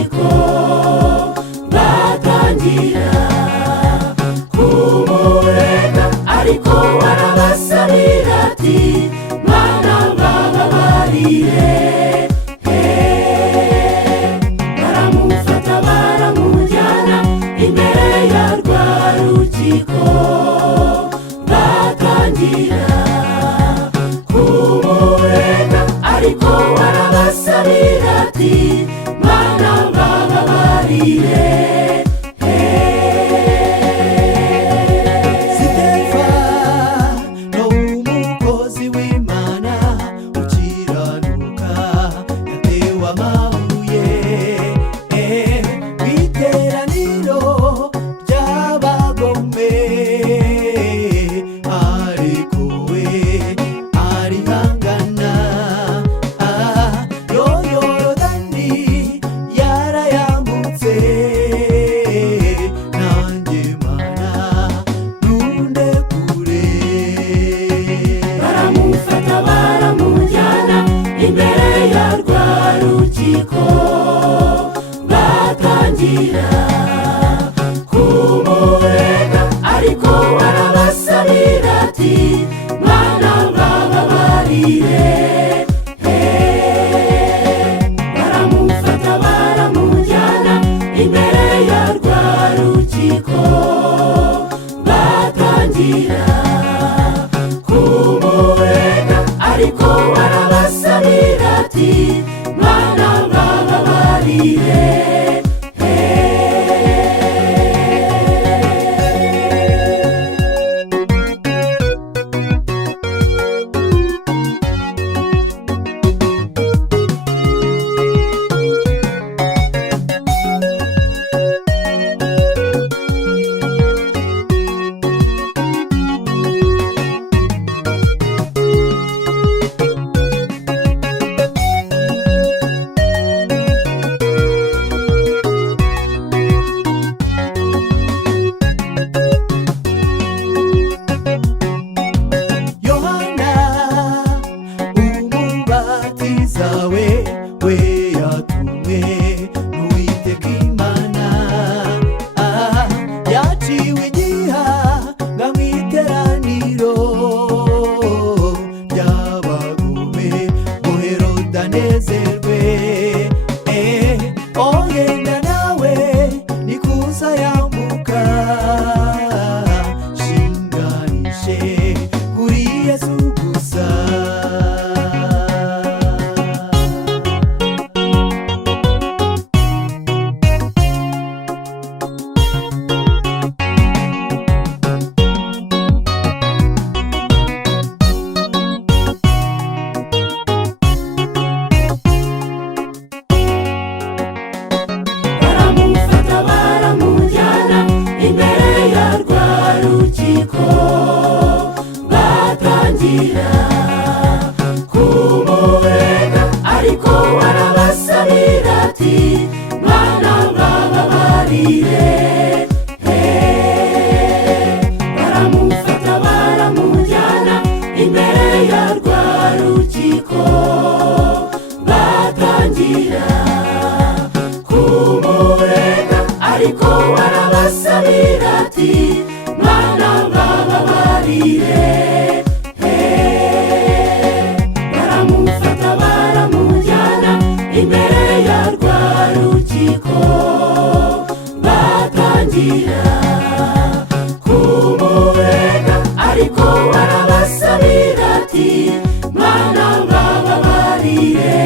rukiko batangira kumurega, ariko barabasabira ati Mana bababarire. Baramufata baramujyana imbere ya rwa rukiko batangira kumurega, ariko barabasabira ati Mana bababarire. Sitefano umukozi w'Imana ukiranuka yatewe amabuye kw'iteraniro ry'abagome, ariko we arihangana. Yorodani yarayambutse, nanjye Mana ntundekure. Baramufata baramujyana imbere ya rwa rukiko batangira kumurega, ariko barabasabira ati Mana bababarire. Baramufata baramujyana imbere ya rwa rukiko batangira kumurega, ariko barabasabira ati Mana bababarire. Yohana umubatiza we yatumwe n'Uwiteka Imana, yaciwe igihanga mw'iteraniro ry'abagome ngo Herode anezerwe. Yenda nawe nikuza yambuka, shinganishe kuri Yesu gusa. Baramufata baramujyana imbere ya rwa rukiko batangira kumurega, ariko barabasabira ati Mana bababarire. Baramufata baramujyana imbere ya rwa rukiko batangira kumurega, ariko barabasabira ati Mana bababarire. Baramufata baramujyana imbere ya rwa rukiko batangira kumurega, ariko barabasabira ati Mana bababarire.